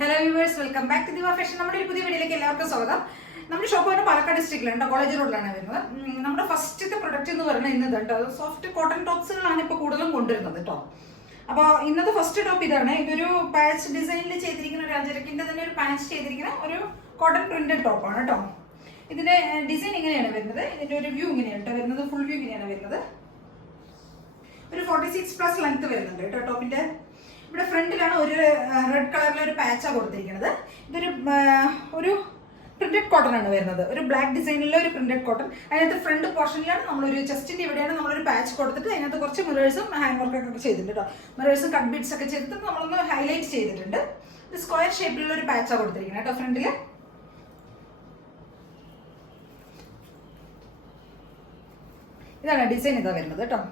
Hello viewers, welcome back to Diva Fashion. നമ്മുടെ ഒരു പുതിയ വീഡിയോയിലേക്ക് എല്ലാവർക്കും സ്വാഗതം. നമ്മുടെ ഷോപ്പ് വരുന്നത് പാലക്കാട് ഡിസ്ട്രിക്റ്റിലുണ്ട്, കോളേജ് റോഡിലാണ് വരുന്നത്. നമ്മുടെ ഫസ്റ്റത്തെ പ്രൊഡക്റ്റ് എന്ന് പറയുന്നത് ഇന്നത് കേട്ടോ, സോഫ്റ്റ് കോട്ടൺ ടോപ്സുകളാണ് ഇപ്പോൾ കൂടുതലും കൊണ്ടുവരുന്നത് കേട്ടോ. അപ്പോൾ ഇന്നത്തെ ഫസ്റ്റ് ടോപ്പ് ഇതാണ്. ഇതൊരു പാച്ച് ഡിസൈനിൽ ചെയ്തിരിക്കുന്ന ഒരു അഞ്ചരക്കിൻ്റെ തന്നെ ഒരു പാച്ച് ചെയ്തിരിക്കുന്ന ഒരു കോട്ടൺ പ്രിന്റഡ് ടോപ്പാണ് കേട്ടോ. ഇതിന്റെ ഡിസൈൻ ഇങ്ങനെയാണ് വരുന്നത്. ഇതിന്റെ ഒരു വ്യൂ ഇങ്ങനെയാണ് കേട്ടോ വരുന്നത്, ഫുൾ വ്യൂ ഇങ്ങനെയാണ് വരുന്നത്. ഒരു 46+ ലെങ്ത് വരുന്നുണ്ട് കേട്ടോ ടോപ്പിന്റെ. ഇവിടെ ഫ്രണ്ടിലാണ് ഒരു റെഡ് കളറിലെ ഒരു പാച്ചാണ് കൊടുത്തിരിക്കുന്നത്. ഇതൊരു ഒരു പ്രിന്റഡ് കോട്ടൺ ആണ് വരുന്നത്, ഒരു ബ്ലാക്ക് ഡിസൈനിലുള്ള ഒരു പ്രിന്റഡ് കോട്ടൺ. അതിനകത്ത് ഫ്രണ്ട് പോർഷനിലാണ് നമ്മളൊരു ചെസ്റ്റിന്റെ ഇവിടെയാണ് നമ്മളൊരു പാച്ച് കൊടുത്തിട്ട് അതിനകത്ത് കുറച്ച് മിറേഴ്സും ഹാൻഡ് വർക്കൊക്കെ ചെയ്തിട്ടുണ്ട് കേട്ടോ. മിറേഴ്സും കട്ട് ബീഡ്സ് ഒക്കെ ചെയ്തിട്ട് നമ്മളൊന്ന് ഹൈലൈറ്റ് ചെയ്തിട്ടുണ്ട്. ഇത് സ്ക്വയർ ഷേപ്പിലുള്ള ഒരു പാച്ചാണ് കൊടുത്തിരിക്കുന്നത് കേട്ടോ ഫ്രണ്ടില്. ഇതാണ് ഡിസൈൻ, ഇതാ വരുന്നത് കേട്ടോ.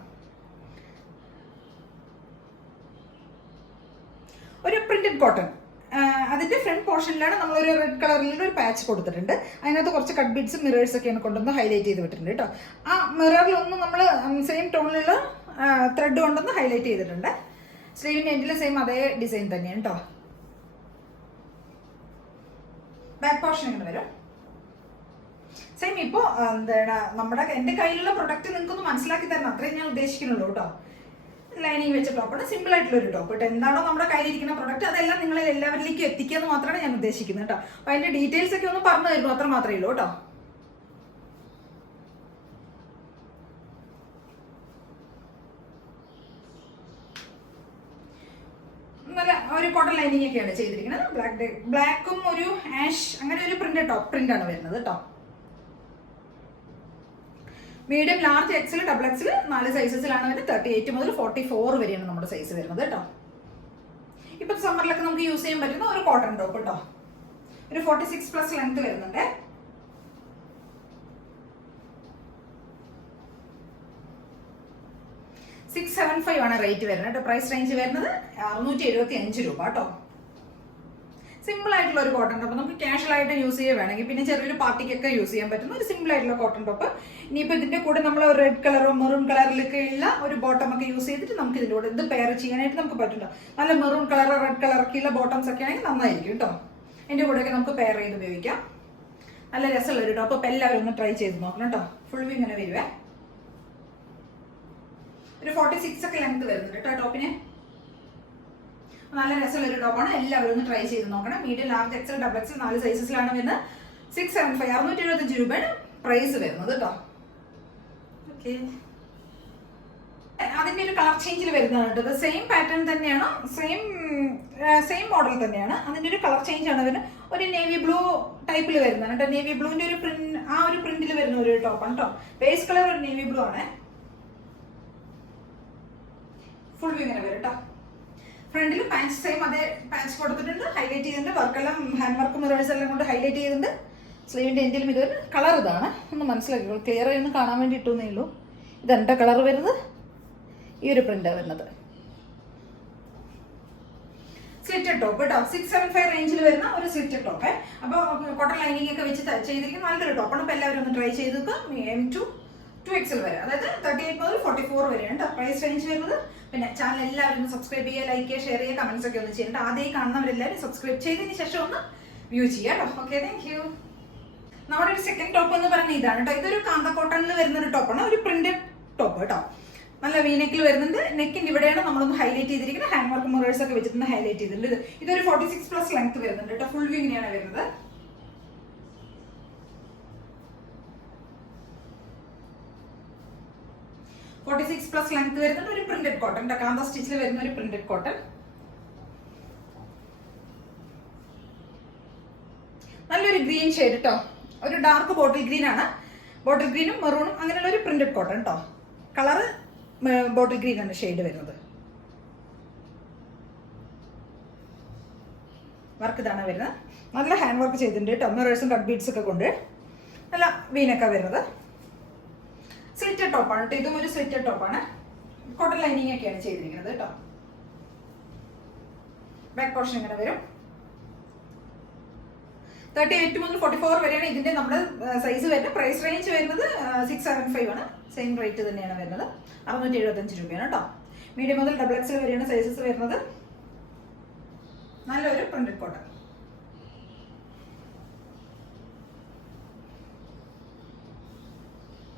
ഒരു പ്രിന്റഡ് കോട്ടൺ, അതിന്റെ ഫ്രണ്ട് പോർഷനിലാണ് നമ്മളൊരു റെഡ് കളറിലുള്ള ഒരു പാച്ച് കൊടുത്തിട്ടുണ്ട്. അതിനകത്ത് കുറച്ച് കട്ട് ബീഡ്സും മിറേഴ്സ് ഒക്കെയാണ് കൊണ്ടുവന്ന് ഹൈലൈറ്റ് ചെയ്ത് വിട്ടിട്ടുണ്ട് കേട്ടോ. ആ മിററിലൊന്നും നമ്മൾ സെയിം ടോണിലുള്ള ത്രെഡ് കൊണ്ടൊന്ന് ഹൈലൈറ്റ് ചെയ്തിട്ടുണ്ട്. സ്ലീവിന്റെ എൻഡിൽ സെയിം അതേ ഡിസൈൻ തന്നെയാണ് കേട്ടോ. ബാക്ക് പോർഷൻ ഇങ്ങനെ വരും സെയിം. ഇപ്പോൾ എന്താണ് എൻ്റെ കയ്യിലുള്ള പ്രൊഡക്റ്റ് നിങ്ങൾക്കൊന്ന് മനസ്സിലാക്കി തരണം, അത്രയും ഞാൻ ഉദ്ദേശിക്കുന്നുള്ളൂ കേട്ടോ. ലൈനിങ് വെച്ച ടോപ്പാണ്, സിമ്പിൾ ആയിട്ടുള്ള ഒരു ടോപ്പ് കേട്ടോ. എന്താണോ നമ്മുടെ കയ്യിലിരിക്കുന്ന പ്രൊഡക്റ്റ് അതെല്ലാം നിങ്ങൾ എല്ലാവരിലേക്കും എത്തിക്കുക എന്ന് മാത്രമാണ് ഞാൻ ഉദ്ദേശിക്കുന്നത് കേട്ടോ. അപ്പോൾ അതിന്റെ ഡീറ്റെയിൽസ് ഒക്കെ ഒന്ന് പറഞ്ഞു തരുന്നു, അത്ര മാത്രമേ ഉള്ളൂ കേട്ടോ. നല്ല ഒരു കോട്ടൺ ലൈനിങ് ഒക്കെയാണ് ചെയ്തിരിക്കുന്നത്. ബ്ലാക്കും ഒരു ആഷ് അങ്ങനെ ഒരു പ്രിന്റ് ആണ് വരുന്നത് കേട്ടോ. Medium, large, XL, double XL 4 സൈസസിലാണ് വരുന്നത്. 38 മുതൽ 44 വരെയാണ് നമ്മുടെ സൈസ് വരുന്നത് കേട്ടോ. ഇപ്പൊ സമ്മറിലൊക്കെ നമുക്ക് യൂസ് ചെയ്യാൻ പറ്റുന്ന ഒരു കോട്ടൺ ടോപ്പ് കേട്ടോ. ഒരു 46+ ലെങ്ത് വരുന്നുണ്ട്. $675 ആണ് റേറ്റ് വരുന്നത് കേട്ടോ. പ്രൈസ് റേഞ്ച് വരുന്നത് 675 രൂപ കേട്ടോ. സിമ്പിൾ ആയിട്ടുള്ള ഒരു കോട്ടൺ ടോപ്പ്, നമുക്ക് കാഷ്വൽ ആയിട്ട് യൂസ് ചെയ്യാൻ വേണമെങ്കിൽ പിന്നെ ചെറിയൊരു പാർട്ടിക്കൊക്കെ യൂസ് ചെയ്യാൻ പറ്റുന്ന ഒരു സിമ്പിൾ ആയിട്ടുള്ള കോട്ടൺ ടോപ്പ്. ഇനിയിപ്പോൾ ഇതിന്റെ കൂടെ നമ്മൾ റെഡ് കളറോ മെറൂൺ കളറിലൊക്കെ ഉള്ള ഒരു ബോട്ടം ഒക്കെ യൂസ് ചെയ്തിട്ട് നമുക്ക് ഇതിന്റെ കൂടെ ഇത് പെയർ ചെയ്യാനായിട്ട് നമുക്ക് പറ്റും. നല്ല മെറൂൺ കളർ, റെഡ് കളറൊക്കെ ഉള്ള ബോട്ടംസ് ഒക്കെ ആണെങ്കിൽ നന്നായിരിക്കും കേട്ടോ. അതിന്റെ കൂടെയൊക്കെ നമുക്ക് പെയർ ചെയ്ത് ഉപയോഗിക്കാം. നല്ല രസമുള്ള ഒരു ടോപ്പ്. അപ്പോൾ എല്ലാവരും ഒന്ന് ട്രൈ ചെയ്ത് നോക്കണം കേട്ടോ. ഫുൾ വ്യൂ ഇങ്ങനെ വരുവേ. ഒരു 46 ഒക്കെ ലെങ്ത് വരുന്നുണ്ട് കേട്ടോ ടോപ്പിന്. നല്ല രസമുള്ള ഒരു ടോപ്പാണ്, എല്ലാവരും ഒന്ന് ട്രൈ ചെയ്ത് നോക്കണം. Medium, large, XL, double XL 4 സൈസസിലാണ് വരുന്നത്. 675 675 രൂപയാണ് പ്രൈസ് വരുന്നത് കേട്ടോ. ഓക്കെ, അതിന്റെ ഒരു കളർ ചേഞ്ചിൽ വരുന്നതാണ് കേട്ടോ. സെയിം പാറ്റേൺ തന്നെയാണ്, സെയിം മോഡൽ തന്നെയാണ്. അതിന്റെ ഒരു കളർ ചേഞ്ച് ആണ് വരുന്നത്. ഒരു നേവി ബ്ലൂ ടൈപ്പിൽ വരുന്നതാണ് കേട്ടോ. നേവി ബ്ലൂവിന്റെ ഒരു പ്രിന്റ്, ആ ഒരു പ്രിന്റിൽ വരുന്ന ഒരു ടോപ്പാണ് കേട്ടോ. ബേസ് കളർ ഒരു നേവി ബ്ലൂ ആണ്. ഫുൾ വ്യൂ ഇങ്ങനെ വരും കേട്ടോ. ഫ്രണ്ടിൽ പാച്ച് സെയിം അതേ പാച്ച് കൊടുത്തിട്ടുണ്ട്, ഹൈലൈറ്റ് ചെയ്തിട്ടുണ്ട്. വർക്കെല്ലാം ഹാൻഡ് വർക്ക് മിറേഴ്സ് എല്ലാം കൊണ്ട് ഹൈലൈറ്റ് ചെയ്തിട്ടുണ്ട്. സ്ലീവിന്റെ എൻഡിലും ഇതൊരു കളർ, ഇതാണ് ഒന്ന് മനസ്സിലാക്കിക്കോളൂ, ക്ലിയർ ആയി ഒന്ന് കാണാൻ വേണ്ടി ഇട്ടുന്നേ ഉള്ളൂ. ഇതെന്താ കളർ വരുന്നത്, ഈ ഒരു പ്രിന്റാണ് വരുന്നത്. സ്ലിറ്റഡ് ടോപ്പ് കേട്ടോ. 675 റേഞ്ചിൽ വരുന്ന ഒരു സ്ലിറ്റഡ് ടോപ്പ്. അപ്പോൾ കോട്ടൺ ലൈനിങ് ഒക്കെ വെച്ച് ചെയ്തിരിക്കുന്ന നല്ലൊരു ടോപ്പാണ്. അപ്പോൾ എല്ലാവരും ഒന്ന് ട്രൈ ചെയ്ത് M to 2XL വരെ, അതായത് 38 മുതൽ 44 വരെയാണ് പ്രൈസ് റേഞ്ച് വരുന്നത്. പിന്നെ ചാനൽ എല്ലാവരും ഒന്ന് സബ്സ്ക്രൈബ് ചെയ്യുക, ലൈക്ക് ചെയ്യുക, ഷെയർ ചെയ്യുക, കമന്റ്സ് ഒക്കെ ഒന്ന് ചെയ്യേണ്ട. ആദ്യമായി കാണുന്നവരെല്ലാവരും സബ്സ്ക്രൈബ് ചെയ്തതിന് ശേഷം ഒന്ന് വ്യൂ ചെയ്യാം കേട്ടോ. Okay, thank you. നമ്മുടെ ഒരു സെക്കൻഡ് ടോപ്പ് എന്ന് പറയുന്നത് ഇതാണ് കേട്ടോ. ഇതൊരു കാന്ത കോട്ടണിൽ വരുന്ന ഒരു ടോപ്പാണ്, ഒരു പ്രിന്റഡ് ടോപ്പ് കേട്ടോ. നല്ല വീനെക്കിൽ വരുന്നുണ്ട്. നെക്കിന്റെ ഇവിടെയാണ് നമ്മളൊന്ന് ഹൈലൈറ്റ് ചെയ്തിരിക്കുന്നത്. ഹാൻഡ് വർക്ക് മിറേഴ്സ് ഒക്കെ വെച്ചിട്ട് ഹൈലൈറ്റ് ചെയ്തിട്ടുണ്ട്. ഇതൊരു 46+ ലെങ്ത് വരുന്നുണ്ട് കേട്ടോ. ഫുൾ വ്യൂ ഇങ്ങനെയാണ് വരുന്നത്. +46 ലെങ്ത് വരുന്നത് ഒരു പ്രിന്റഡ് കോട്ടൺ, കാന്ത സ്റ്റിച്ചിൽ വരുന്ന ഒരു പ്രിന്റഡ് കോട്ടൺ. നല്ലൊരു ഗ്രീൻ ഷെയ്ഡ് കേട്ടോ. ഒരു ഡാർക്ക് ബോട്ടിൽ ഗ്രീൻ ആണ്. ബോട്ടിൽ ഗ്രീനും മെറൂണും അങ്ങനെയുള്ള ഒരു പ്രിന്റഡ് കോട്ടൺ കേട്ടോ. കളറ് ബോട്ടിൽ ഗ്രീൻ ആണ് ഷെയ്ഡ് വരുന്നത്. വർക്ക് ഇതാണ് വരുന്നത്. നല്ല ഹാൻഡ് വർക്ക് ചെയ്തിട്ടുണ്ട് കേട്ടോ. മിറേഴ്സും കട്ട് ബീഡ്സ് ഒക്കെ കൊണ്ട് നല്ല വീനൊക്കെ വരുന്നത്. സ്ലിറ്റഡ് ടോപ്പാണ് കേട്ടോ. ഇതും ഒരു സ്ലിറ്റഡ് ടോപ്പാണ്. കോട്ടൺ ലൈനിങ് ഒക്കെയാണ് ചെയ്തിരിക്കുന്നത് കേട്ടോ. ബാക്ക് പോർഷൻ ഇങ്ങനെ വരും. 38 മുതൽ 44 വരെയാണ് ഇതിന്റെ നമ്മുടെ സൈസ് വരുന്നത്. പ്രൈസ് റേഞ്ച് വരുന്നത് 675 ആണ്. സെയിം റേറ്റ് തന്നെയാണ് വരുന്നത്. 675 രൂപയാണ് കേട്ടോ. മീഡിയം മുതൽ ഡബിൾ എക്സൽ വരെയാണ് സൈസസ് വരുന്നത്. നല്ലൊരു പ്രിന്റഡ് കോട്ടൺ.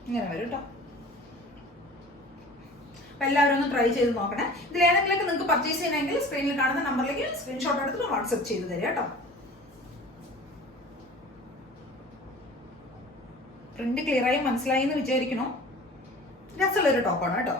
ഇങ്ങനെ വരും കേട്ടോ. അപ്പൊ എല്ലാവരും ഒന്ന് ട്രൈ ചെയ്ത് നോക്കണേ. ഇതിൽ ഏതെങ്കിലുമൊക്കെ നിങ്ങൾക്ക് പർച്ചേസ് ചെയ്യണമെങ്കിൽ സ്ക്രീനിൽ കാണുന്ന നമ്പറിലേക്ക് സ്ക്രീൻഷോട്ട് എടുത്ത് വാട്സ്ആപ്പ് ചെയ്ത് തരിക കേട്ടോ. പ്രിന്റ് ക്ലിയർ ആയി മനസ്സിലായി എന്ന് വിചാരിക്കണോ? രസമുള്ളൊരു ടോപ്പാണ് കേട്ടോ.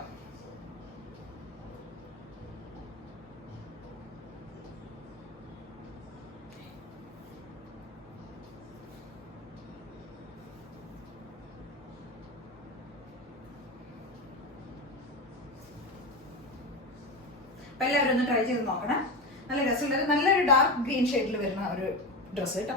അപ്പൊ എല്ലാവരും ഒന്ന് ട്രൈ ചെയ്ത് നോക്കണം. നല്ല രസമുള്ള നല്ലൊരു ഡാർക്ക് ഗ്രീൻ ഷെയ്ഡിൽ വരുന്ന ഒരു ഡ്രസ്സ് കേട്ടോ.